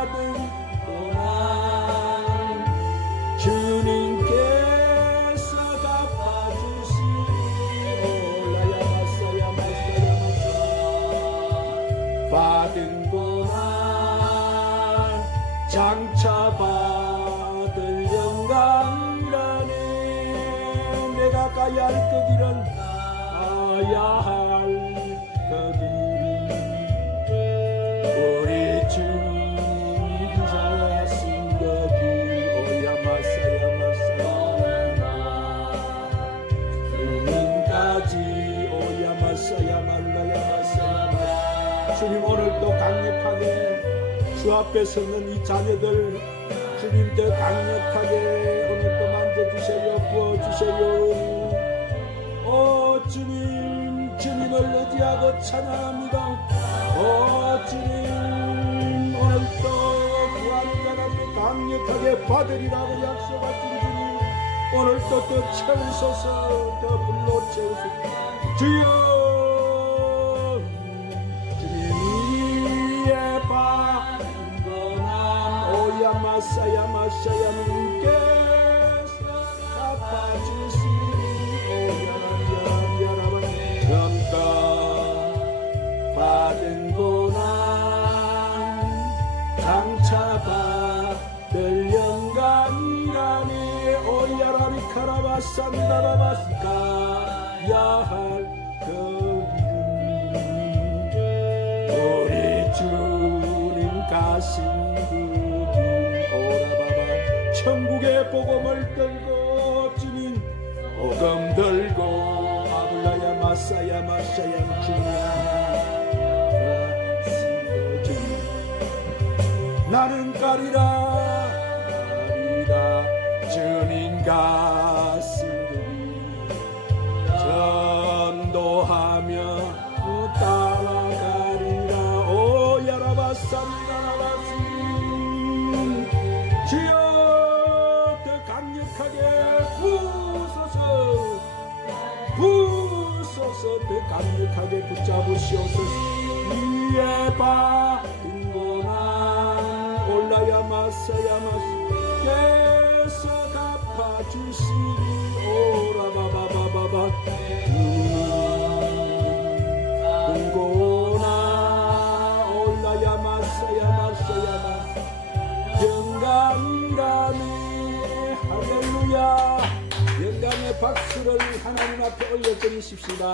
받은구나. 주님께서 갚아주시오. 라야마사야마사야마사 받은구나. 장차 받을 영광이라네. 내가 가야 할 그 길은 가야 할 그 길이 우리 주님이 인자하신 그 길. 오야마사야마사야마 주님까지 오야마사야말라야마사야마. 주님 오늘도 강력하게 주 앞에 서는 이 자녀들 주님 더 강력하게 오늘도 만져주세요. 부어주세요. 오 주님, 주님을 의지하고 찬양합니다. 오 주님, 오늘도 구하는 자라도 강력하게 받으리라고 약속하신 주님, 오늘도 더 채우소서. 더 불러 채우소서. 주여, 주님 위에 받은거나 오야마사야마사야님께서 갚아주시오. 받은고난 장차 받을 영광이라네. 오야라비카라바산다라바스카 야할 그 길은 우리 주님 가신 그 길. 오라바바 천국의 복음을 들고 주님 복음 들고 아블라야 마사야 마사야 주님 나는 가리라 주님 가슴들이 전도하며 따라가리라. 오 야라바산다라바시 주여 더 강력하게 부으소서. 부으소서. 더 강력하게 붙잡으시옵소서. 위에 받은고난 올라야마사야마스께서 갚아주시니 오라바바바바바 은고나 올라야마사야마사야마 영광이라네. 할렐루야. 영광의 박수를 하나님 앞에 올려드리십시다.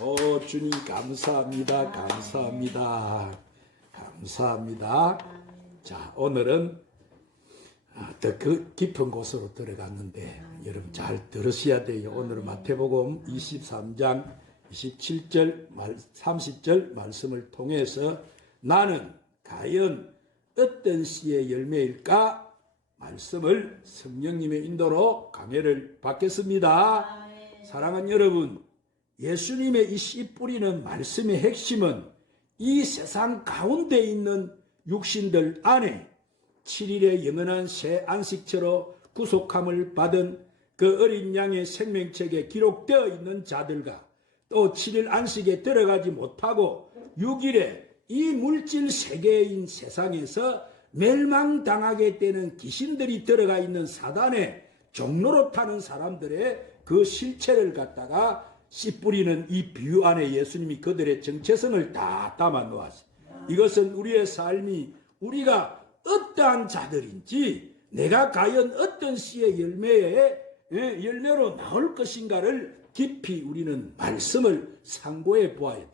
오 주님 감사합니다. 감사합니다. 감사합니다. 자, 오늘은 더 깊은 곳으로 들어갔는데 여러분 잘 들으셔야 돼요. 오늘은 마태복음 23장 27절 30절 말씀을 통해서 나는 과연 어떤 씨의 열매일까 말씀을 성령님의 인도로 강해를 받겠습니다. 사랑하는 여러분, 예수님의 이 씨 뿌리는 말씀의 핵심은 이 세상 가운데 있는 육신들 안에 7일의 영원한 새 안식처로 구속함을 받은 그 어린 양의 생명책에 기록되어 있는 자들과 또 7일 안식에 들어가지 못하고 6일에 이 물질 세계인 세상에서 멸망당하게 되는 귀신들이 들어가 있는 사단의 종로로 타는 사람들의 그 실체를 갖다가 씨 뿌리는 이 비유 안에 예수님이 그들의 정체성을 다 담아 놓았어요. 이것은 우리의 삶이 우리가 어떠한 자들인지 내가 과연 어떤 씨의 열매로 나올 것인가를 깊이 우리는 말씀을 상고해 보아야 돼요.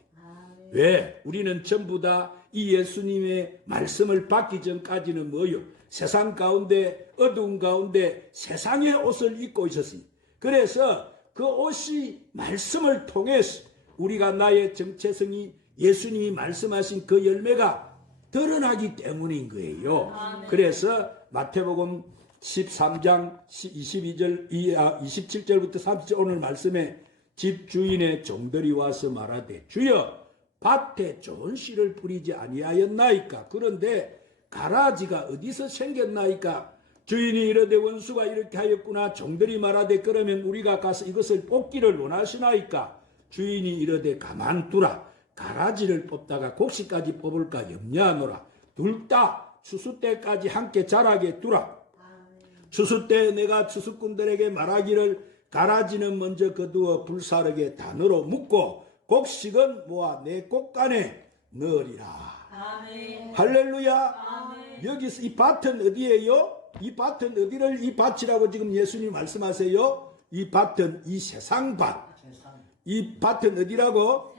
왜? 우리는 전부 다 이 예수님의 말씀을 받기 전까지는 뭐요? 세상 가운데 어두운 가운데 세상의 옷을 입고 있었어요. 그래서 그 옷이 말씀을 통해서 우리가 나의 정체성이 예수님이 말씀하신 그 열매가 드러나기 때문인 거예요. 그래서 마태복음 13장 27절부터 30절 오늘 말씀에 집 주인의 종들이 와서 말하되 주여 밭에 좋은 씨를 뿌리지 아니하였나이까? 그런데 가라지가 어디서 생겼나이까? 주인이 이르되 원수가 이렇게 하였구나. 종들이 말하되 그러면 우리가 가서 이것을 뽑기를 원하시나이까? 주인이 이르되 가만두라. 가라지를 뽑다가 곡식까지 뽑을까 염려하노라. 둘 다 추수 때까지 함께 자라게 두라. 추수 때 내가 추수꾼들에게 말하기를 가라지는 먼저 거두어 불사르게 단으로 묶고 곡식은 모아 내 꽃간에 넣으리라. 아멘. 할렐루야. 아멘. 여기서 이 밭은 어디예요? 이 밭은 어디를 이 밭이라고 지금 예수님 말씀하세요? 이 밭은 이 세상 밭. 이 밭은 어디라고?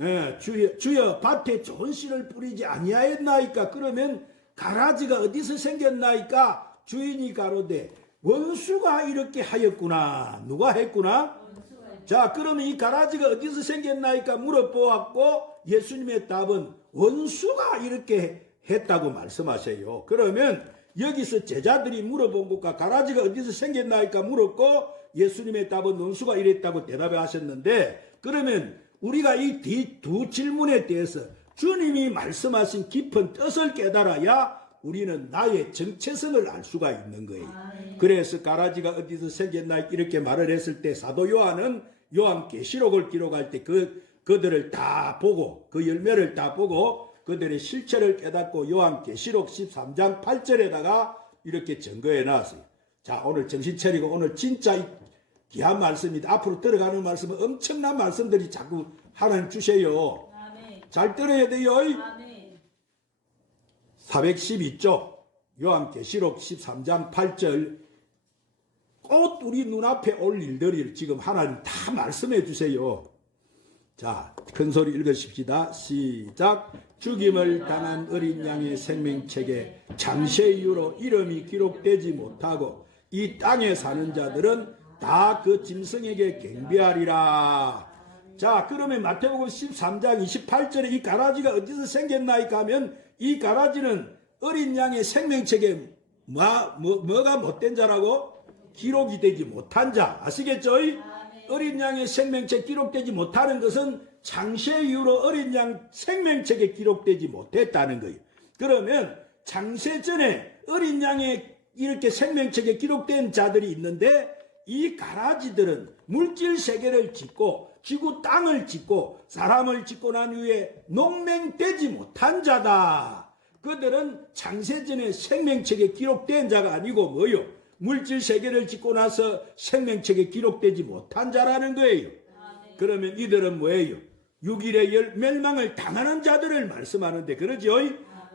예, 주여 밭에 좋은 씨를 뿌리지 아니하였나이까? 그러면 가라지가 어디서 생겼나이까? 주인이 가로되 원수가 이렇게 하였구나. 누가 했구나? 자, 그러면 이 가라지가 어디서 생겼나이까 물어보았고 예수님의 답은 원수가 이렇게 했다고 말씀하세요. 그러면 여기서 제자들이 물어본 것과 가라지가 어디서 생겼나이까 물었고 예수님의 답은 원수가 이랬다고 대답하셨는데, 그러면 우리가 이 뒤 두 질문에 대해서 주님이 말씀하신 깊은 뜻을 깨달아야 우리는 나의 정체성을 알 수가 있는 거예요. 그래서 가라지가 어디서 생겼나 이렇게 말을 했을 때 사도 요한은 요한계시록을 기록할 때 그들을 다 보고 그 열매를 다 보고 그들의 실체를 깨닫고 요한계시록 13장 8절에다가 이렇게 증거해 놨어요. 자, 오늘 정신 차리고 오늘 진짜 귀한 말씀입니다. 앞으로 들어가는 말씀은 엄청난 말씀들이 자꾸 하나님 주세요. 아멘. 잘 들어야 돼요. 아멘. 412쪽 요한계시록 13장 8절 꼭 우리 눈앞에 올 일들을 지금 하나님 다 말씀해 주세요. 자, 큰 소리 읽으십시다. 시작. 죽임을 당한 어린 양의 생명책에 장세 이후로 이름이 기록되지 못하고 이 땅에 사는 자들은 다 그 짐승에게 경배하리라. 자, 그러면 마태복음 13장 28절에 이 가라지가 어디서 생겼나이까 하면 이 가라지는 어린 양의 생명책에 뭐가 못된 자라고? 기록이 되지 못한 자. 아시겠죠? 어린 양의 생명책 기록되지 못하는 것은 창세 이후로 어린 양 생명책에 기록되지 못했다는 거예요. 그러면 창세 전에 어린 양의 이렇게 생명책에 기록된 자들이 있는데 이 가라지들은 물질 세계를 짓고 지구 땅을 짓고 사람을 짓고 난 후에 농맹되지 못한 자다. 그들은 창세전에 생명책에 기록된 자가 아니고 뭐요? 물질 세계를 짓고 나서 생명책에 기록되지 못한 자라는 거예요. 그러면 이들은 뭐예요? 6일의 멸망을 당하는 자들을 말씀하는데 그러죠?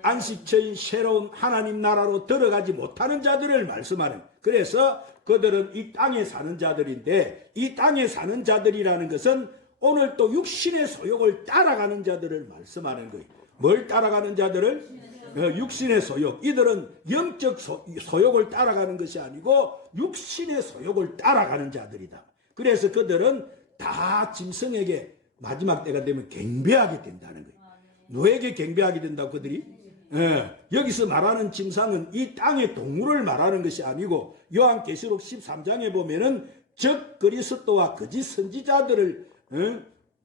안식처인 새로운 하나님 나라로 들어가지 못하는 자들을 말씀하는. 그래서 그들은 이 땅에 사는 자들인데 이 땅에 사는 자들이라는 것은 오늘 또 육신의 소욕을 따라가는 자들을 말씀하는 거예요. 뭘 따라가는 자들을? 육신의 소욕. 이들은 영적 소욕을 따라가는 것이 아니고 육신의 소욕을 따라가는 자들이다. 그래서 그들은 다 짐승에게 마지막 때가 되면 경배하게 된다는 거예요. 누구에게 경배하게 된다고 그들이? 여기서 말하는 짐승은 이 땅의 동물을 말하는 것이 아니고 요한계시록 13장에 보면은 적 그리스도와 거짓 선지자들을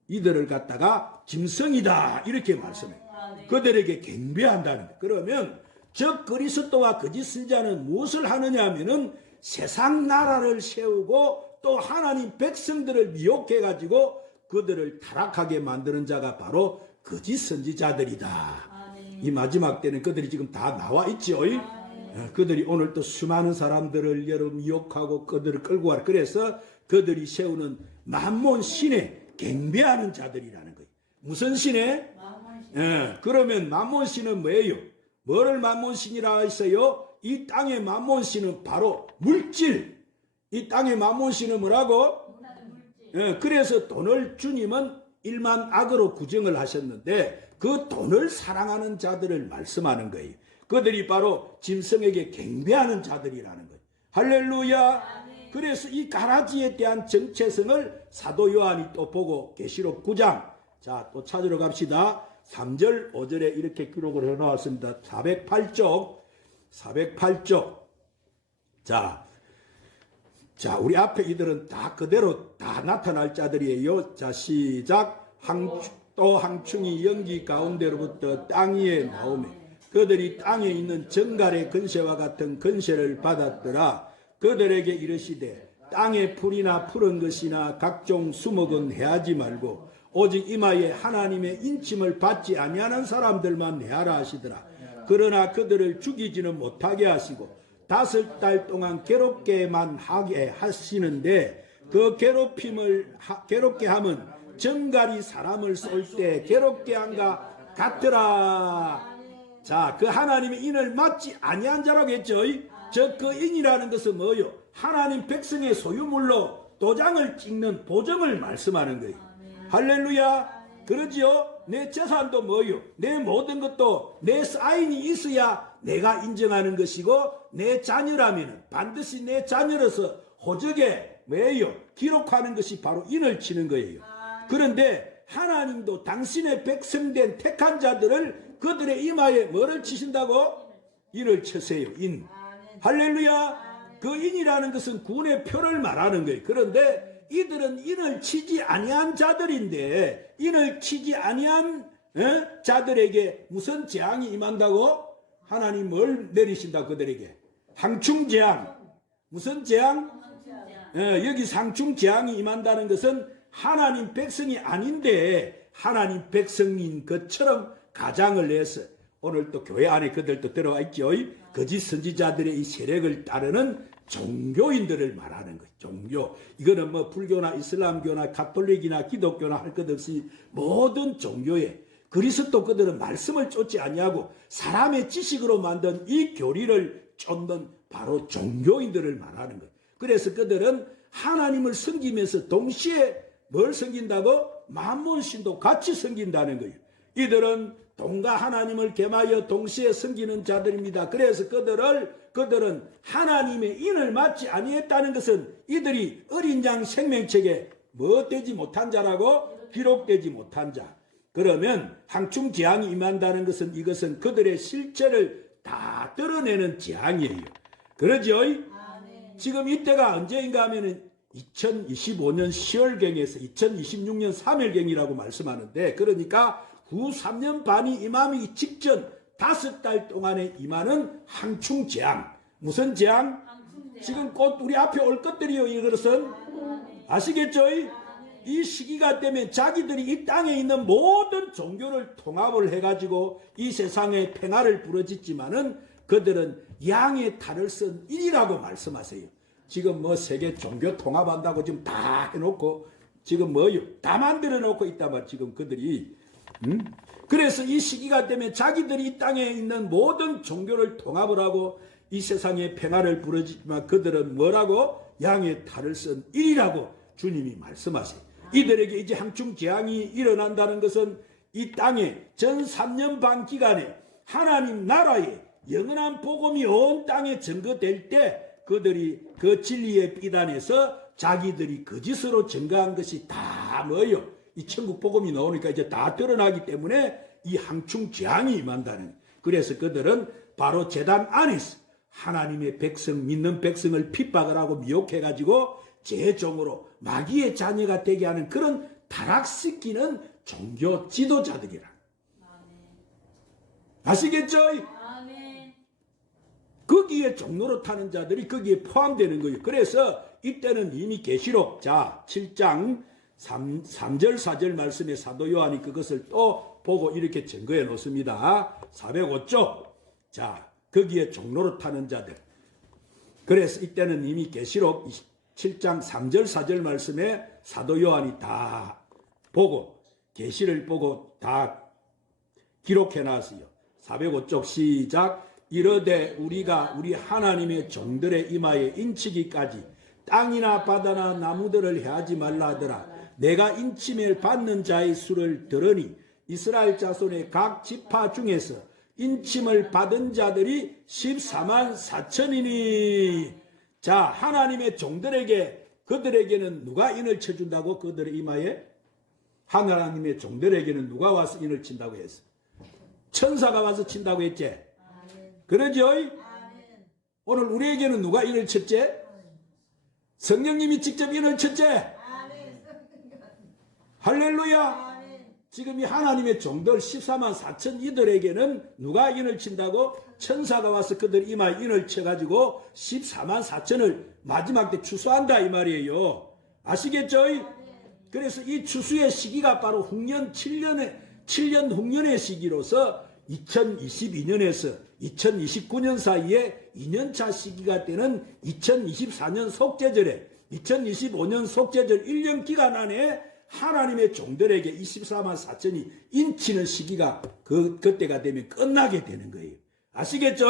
이들을 갖다가 짐승이다 이렇게 말씀해요. 그들에게 경배한다는 거예요. 그러면 적 그리스도와 거짓 선지자는 무엇을 하느냐 하면은 세상 나라를 세우고 또 하나님 백성들을 미혹해 가지고 그들을 타락하게 만드는 자가 바로 거짓 선지자들이다. 이 마지막 때는 그들이 지금 다 나와 있죠. 그들이 오늘 또 수많은 사람들을 여러 미혹하고 그들을 끌고 가라. 그래서 그들이 세우는 만몬 신에 경배하는 자들이라는 거예요. 무슨 신에? 그러면 만몬 신은 뭐예요? 뭐를 만몬 신이라 했어요? 이 땅의 만몬 신은 바로 물질. 이 땅의 만몬 신은 뭐라고? 그래서 돈을 주님은 일만 악으로 구정을 하셨는데 그 돈을 사랑하는 자들을 말씀하는 거예요. 그들이 바로 짐승에게 경배하는 자들이라는 거예요. 할렐루야. 그래서 이 가라지에 대한 정체성을 사도 요한이 또 보고 계시록 9장 자, 또 찾으러 갑시다. 3절 5절에 이렇게 기록을 해놓았습니다. 408쪽 자, 우리 앞에 이들은 다 그대로 다 나타날 자들이에요. 자, 시작. 또 항충이 연기 가운데로부터 땅 위에 나오매 그들이 땅에 있는 정갈의 건세와 같은 건세를 받았더라. 그들에게 이르시되 땅에 풀이나 푸른 것이나 각종 수목은 해하지 말고 오직 이마에 하나님의 인침을 받지 아니하는 사람들만 해하라 하시더라. 그러나 그들을 죽이지는 못하게 하시고 5달 동안 괴롭게만 하게 하시는데 그 괴롭게 함은 정갈이 사람을 쏠 때 괴롭게 한가 같더라. 자, 그 하나님의 인을 맞지 아니한 자라고 했죠. 저 그 인이라는 것은 뭐요? 하나님 백성의 소유물로 도장을 찍는 보정을 말씀하는 거예요. 할렐루야. 그러지요? 내 재산도 뭐요? 내 모든 것도 내 사인이 있어야 내가 인정하는 것이고, 내 자녀라면 반드시 내 자녀로서 호적에 뭐예요? 기록하는 것이 바로 인을 치는 거예요. 그런데 하나님도 당신의 백성된 택한 자들을 그들의 이마에 뭐를 치신다고? 인을 치세요. 인. 할렐루야. 그 인이라는 것은 군의 표를 말하는 거예요. 그런데 이들은 인을 치지 아니한 자들인데, 인을 치지 아니한 자들에게 무슨 재앙이 임한다고? 하나님 뭘 내리신다 그들에게? 항충재앙. 무슨 재앙? 여기 상충재앙이 임한다는 것은 하나님 백성이 아닌데 하나님 백성인 것처럼 가장을 내서 오늘 또 교회 안에 그들도 들어와 있죠. 거짓 선지자들의 이 세력을 따르는 종교인들을 말하는 거예요. 종교. 이거는 뭐 불교나 이슬람교나 가톨릭이나 기독교나 할 것 없이 모든 종교에 그리스도 그들은 말씀을 쫓지 아니하고 사람의 지식으로 만든 이 교리를 쫓는 바로 종교인들을 말하는 거예요. 그래서 그들은 하나님을 섬기면서 동시에 뭘 섬긴다고? 만몬신도 같이 섬긴다는 거예요. 이들은 동과 하나님을 겸하여 동시에 섬기는 자들입니다. 그래서 그들은 하나님의 인을 맞지 아니했다는 것은 이들이 어린 양 생명책에 뭐 되지 못한 자라고? 기록되지 못한 자. 그러면 항충재앙이 임한다는 것은 이것은 그들의 실체를 다 드러내는 재앙이에요. 그러죠? 지금 이때가 언제인가 하면은 2025년 10월경에서 2026년 3월경이라고 말씀하는데, 그러니까 후 3년 반이 임하기 직전 5달 동안에 임하는 항충재앙. 무슨 재앙? 지금 곧 우리 앞에 올 것들이요. 이것은 아시겠죠? 이 시기가 되면 자기들이 이 땅에 있는 모든 종교를 통합을 해가지고 이 세상에 평화를 부르짖지만은 그들은 양의 탈을 쓴 일이라고 말씀하세요. 지금 뭐 세계 종교 통합한다고 지금 다 해놓고 지금 뭐요? 다 만들어 놓고 있단 말 지금 그들이. 그래서 이 시기가 되면 자기들이 이 땅에 있는 모든 종교를 통합을 하고 이 세상에 평화를 부르짖지만 그들은 뭐라고? 양의 탈을 쓴 일이라고 주님이 말씀하세요. 이들에게 이제 항충재앙이 일어난다는 것은 이 땅에 전 3년 반 기간에 하나님 나라의 영원한 복음이 온 땅에 증거될 때 그들이 그 진리의 비단에서 자기들이 거짓으로 증거한 것이 다 뭐예요? 이 천국 복음이 나오니까 이제 다 드러나기 때문에 이 항충재앙이 임한다는. 그래서 그들은 바로 제단 안에서 하나님의 백성, 믿는 백성을 핍박을 하고 미혹해가지고 제종으로 마귀의 자녀가 되게 하는 그런 타락시키는 종교 지도자들이라. 아시겠죠? 거기에 종로로 타는 자들이 거기에 포함되는 거예요. 그래서 이때는 이미 계시록 7장 3절 4절 말씀에 사도 요한이 그것을 또 보고 이렇게 증거해 놓습니다. 405쪽. 거기에 종로로 타는 자들. 그래서 이때는 이미 계시록 7장 3절 4절 말씀에 사도 요한이 다 보고 계시를 보고 다 기록해 놨어요. 405쪽 시작. 이르되 우리가 우리 하나님의 종들의 이마에 인치기까지 땅이나 바다나 나무들을 해하지 말라 하더라. 내가 인침을 받는 자의 수를 들으니 이스라엘 자손의 각 지파 중에서 인침을 받은 자들이 14만 4천이니. 하나님의 종들에게 그들에게는 누가 인을 쳐준다고? 그들의 이마에 하나님의 종들에게는 누가 와서 인을 친다고 했어? 천사가 와서 친다고 했지? 그러죠? 오늘 우리에게는 누가 인을 쳤지? 성령님이 직접 인을 쳤지? 할렐루야. 지금 이 하나님의 종들 14만 4천 이들에게는 누가 인을 친다고? 천사가 와서 그들 이마에 인을 쳐가지고 14만 4천을 마지막 때 추수한다 이 말이에요. 아시겠죠? 그래서 이 추수의 시기가 바로 흉년 7년 흉년의 시기로서 2022년에서 2029년 사이에 2년차 시기가 되는 2024년 속죄절에 2025년 속죄절 1년 기간 안에 하나님의 종들에게 24만 4천이 인치는 시기가 그때가 되면 끝나게 되는 거예요. 아시겠죠?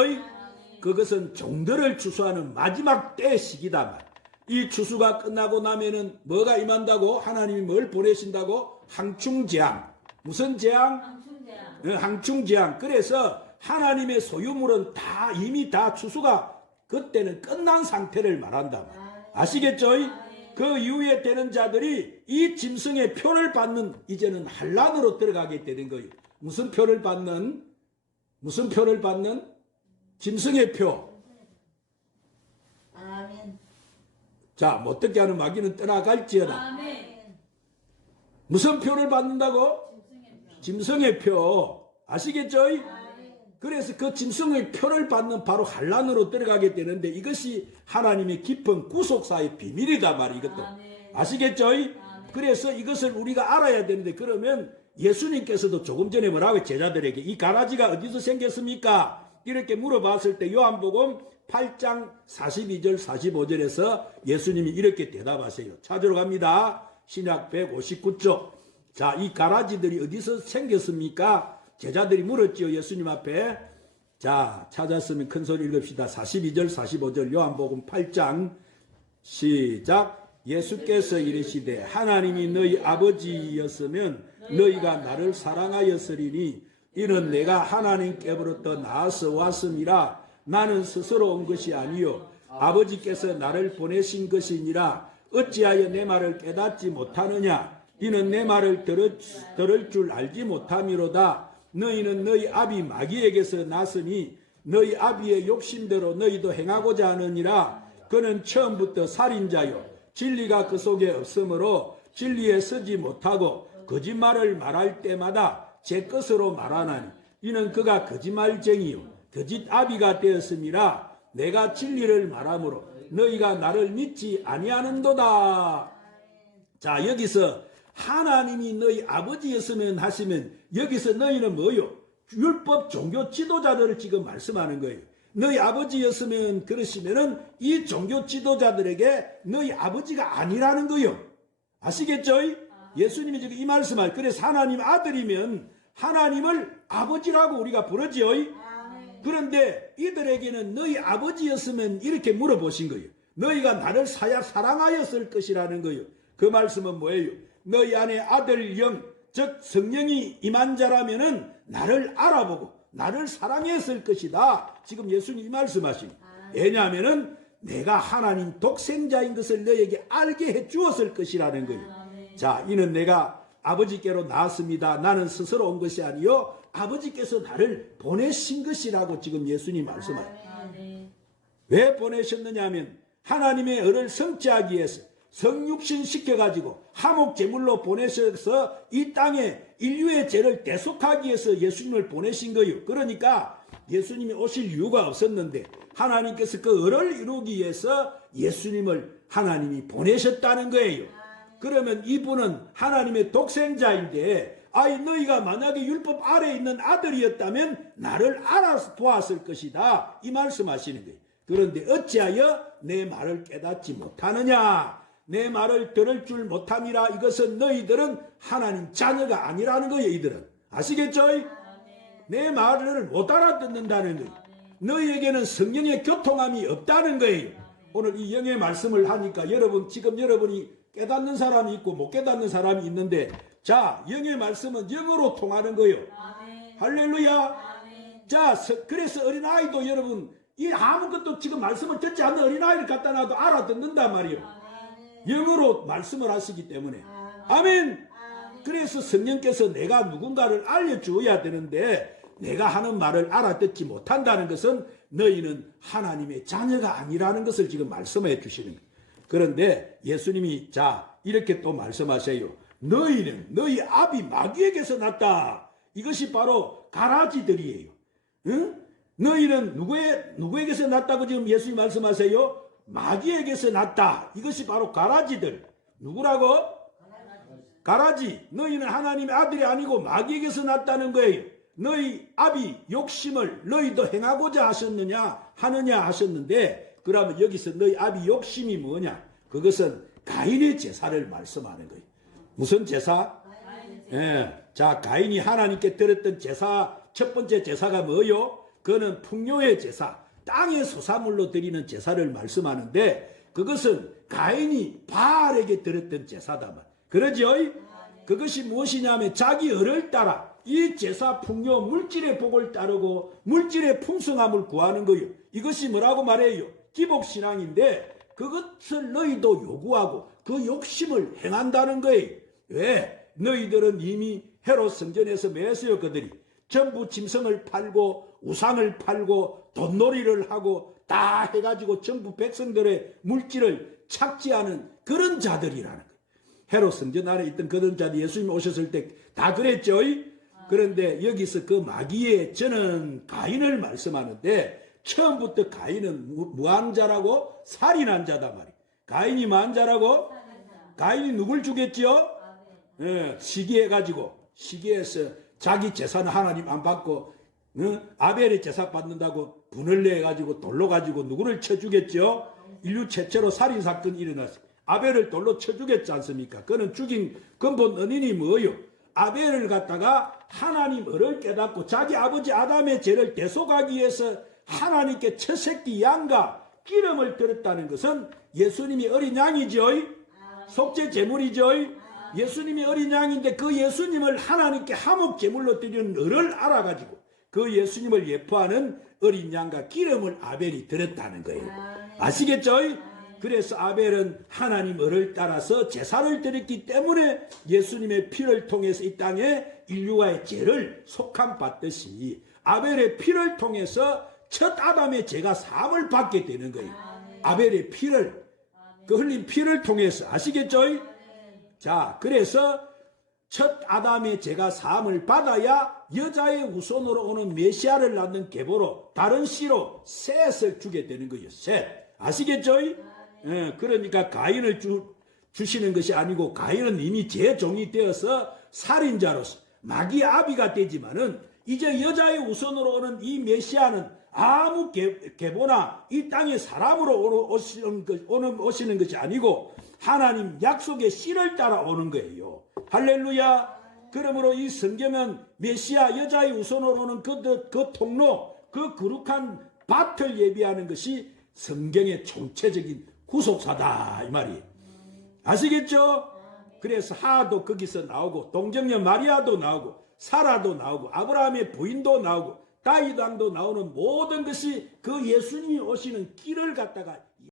그것은 종들을 추수하는 마지막 때 시기다. 이 추수가 끝나고 나면은 뭐가 임한다고? 하나님이 뭘 보내신다고? 항충재앙. 무슨 재앙? 항충재앙. 그래서 하나님의 소유물은 다 이미 다 추수가 그때는 끝난 상태를 말한다. 아시겠죠? 그 이후에 되는 자들이 이 짐승의 표를 받는 이제는 환란으로 들어가게 되는 거예요. 무슨 표를 받는? 무슨 표를 받는? 짐승의 표. 아멘. 자, 어떻게 하는 마귀는 떠나갈지어다. 아멘. 무슨 표를 받는다고? 짐승의 표. 아시겠죠? 그래서 그 짐승의 표를 받는 바로 환란으로 들어가게 되는데 이것이 하나님의 깊은 구속사의 비밀이다 말이에요. 이것도. 아시겠죠? 그래서 이것을 우리가 알아야 되는데 그러면 예수님께서도 조금 전에 뭐라고 제자들에게 이 가라지가 어디서 생겼습니까? 이렇게 물어봤을 때 요한복음 8장 42절 45절에서 예수님이 이렇게 대답하세요. 찾으러 갑니다. 신약 159쪽. 자, 이 가라지들이 어디서 생겼습니까? 제자들이 물었지요. 예수님 앞에. 자, 찾았으면 큰 소리 읽읍시다. 42절 45절 요한복음 8장 시작. 예수께서 이르시되 하나님이 너희 아버지였으면 너희가 나를 사랑하였으리니 이는 내가 하나님께로부터 나와서 왔음이라. 나는 스스로 온 것이 아니요 아버지께서 나를 보내신 것이니라. 어찌하여 내 말을 깨닫지 못하느냐? 이는 내 말을 들을 줄 알지 못함이로다. 너희는 너희 아비 마귀에게서 났으니 너희 아비의 욕심대로 너희도 행하고자 하느니라. 그는 처음부터 살인자요 진리가 그 속에 없으므로 진리에 서지 못하고 거짓말을 말할 때마다 제 것으로 말하나니 이는 그가 거짓말쟁이요 거짓 아비가 되었음이라. 내가 진리를 말하므로 너희가 나를 믿지 아니하는도다. 자, 여기서 하나님이 너희 아버지였으면 하시면 여기서 너희는 뭐요? 율법 종교 지도자들을 지금 말씀하는 거예요. 너희 아버지였으면 그러시면은 이 종교 지도자들에게 너희 아버지가 아니라는 거예요. 아시겠죠? 예수님이 지금 이 말씀을. 그래서 하나님 아들이면 하나님을 아버지라고 우리가 부르지요. 그런데 이들에게는 너희 아버지였으면 이렇게 물어보신 거예요. 너희가 나를 사랑하였을 것이라는 거예요. 그 말씀은 뭐예요? 너희 안에 아들 영, 즉 성령이 임한 자라면은 나를 알아보고 나를 사랑했을 것이다. 지금 예수님이 말씀하신. 왜냐하면은 내가 하나님 독생자인 것을 너에게 알게 해 주었을 것이라는 거예요. 자, 이는 내가 아버지께로 나왔습니다. 나는 스스로 온 것이 아니요 아버지께서 나를 보내신 것이라고 지금 예수님 말씀하십니다. 왜 보내셨느냐 하면 하나님의 의를 성취하기 위해서 성육신 시켜가지고 화목 제물로 보내셔서 이 땅에 인류의 죄를 대속하기 위해서 예수님을 보내신 거예요. 그러니까 예수님이 오실 이유가 없었는데 하나님께서 그 의를 이루기 위해서 예수님을 하나님이 보내셨다는 거예요. 그러면 이분은 하나님의 독생자인데 너희가 만약에 율법 아래에 있는 아들이었다면 나를 알아서 도왔을 것이다. 이 말씀하시는 거예요. 그런데 어찌하여 내 말을 깨닫지 못하느냐? 내 말을 들을 줄 못함이라. 이것은 너희들은 하나님 자녀가 아니라는 거예요. 이들은. 아시겠죠? 내 말을 못 알아듣는다는 거예요. 너희에게는 성령의 교통함이 없다는 거예요. 오늘 이 영의 말씀을 하니까 지금 여러분이 깨닫는 사람이 있고 못 깨닫는 사람이 있는데, 자, 영의 말씀은 영으로 통하는 거예요. 할렐루야. 자, 그래서 어린아이도 여러분, 이 아무것도 지금 말씀을 듣지 않는 어린아이를 갖다 놔도 알아듣는단 말이에요. 영으로 말씀을 하시기 때문에. 아멘. 그래서 성령께서 내가 누군가를 알려주어야 되는데 내가 하는 말을 알아듣지 못한다는 것은 너희는 하나님의 자녀가 아니라는 것을 지금 말씀해 주시는 거예요. 그런데 예수님이 자 이렇게 또 말씀하세요. 너희는 너희 아비 마귀에게서 났다. 이것이 바로 가라지들이에요. 응? 너희는 누구에게서 났다고 지금 예수님 말씀하세요? 마귀에게서 났다. 이것이 바로 가라지들. 누구라고? 가라지. 너희는 하나님의 아들이 아니고 마귀에게서 났다는 거예요. 너희 아비 욕심을 너희도 행하고자 하느냐 하셨는데, 그러면 여기서 너희 아비 욕심이 뭐냐? 그것은 가인의 제사를 말씀하는 거예요. 무슨 제사? 예. 자, 가인이 하나님께 드렸던 제사, 첫 번째 제사가 뭐요? 그거는 풍요의 제사, 땅의 소사물로 드리는 제사를 말씀하는데, 그것은 가인이 바알에게 드렸던 제사다. 그러죠? 그것이 무엇이냐면 자기 을을 따라 이 제사 풍요 물질의 복을 따르고 물질의 풍성함을 구하는 거예요. 이것이 뭐라고 말해요? 기복신앙인데 그것을 너희도 요구하고 그 욕심을 행한다는 거예요. 왜? 너희들은 이미 헤롯 성전에서 매수였거든요. 전부 짐승을 팔고 우상을 팔고 돈놀이를 하고 다 해가지고 전부 백성들의 물질을 착취하는 그런 자들이라는 거예요. 헤롯 성전 안에 있던 그런 자들 예수님이 오셨을 때 다 그랬죠. 그런데 여기서 그 마귀의 저는 가인을 말씀하는데, 처음부터 가인은 무한 자라고? 살인한 자다 말이에요. 가인이 무한 자라고? 가인이 누굴 죽였죠? 시기해가지고, 시기해서 자기 재산을 하나님 안 받고 아벨의 제사 받는다고 분을 내가지고 돌로 가지고 누구를 쳐 죽였죠? 인류 최초로 살인사건이 일어났어요. 아벨을 돌로 쳐 죽였지 않습니까? 그는 죽인 근본 원인이 뭐예요? 아벨을 갖다가 하나님 을을 깨닫고 자기 아버지 아담의 죄를 대속하기 위해서 하나님께 첫 새끼 양과 기름을 드렸다는 것은 예수님이 어린 양이죠. 속죄 제물이죠. 예수님이 어린 양인데 그 예수님을 하나님께 화목 제물로 드리는 을을 알아가지고 그 예수님을 예포하는 어린 양과 기름을 아벨이 드렸다는 거예요. 아시겠죠? 그래서 아벨은 하나님 을을 따라서 제사를 드렸기 때문에 예수님의 피를 통해서 이 땅에 인류와의 죄를 속함 받듯이 아벨의 피를 통해서 첫 아담의 죄가 사함을 받게 되는 거예요. 아벨의 피를, 그 흘린 피를 통해서. 아시겠죠? 자, 그래서 첫 아담의 죄가 사함을 받아야 여자의 후손으로 오는 메시아를 낳는 계보로, 다른 씨로 셋을 주게 되는 거예요. 셋. 아시겠죠? 그러니까 가인을 주시는 것이 아니고 가인은 이미 제종이 되어서 살인자로서 마귀의 아비가 되지만은 이제 여자의 후손으로 오는 이 메시아는 아무 계보나 이 땅의 사람으로 오시는 것이 아니고 하나님 약속의 씨를 따라 오는 거예요. 할렐루야. 그러므로 이 성경은 메시아 여자의 후손으로 오는 그 통로, 그 거룩한 밭을 예비하는 것이 성경의 총체적인 구속사다 이 말이에요. 아시겠죠? 그래서 하도 거기서 나오고 동정녀 마리아도 나오고 사라도 나오고 아브라함의 부인도 나오고 다윗 왕도 나오는 모든 것이 그 예수님이 오시는 길을 갖다가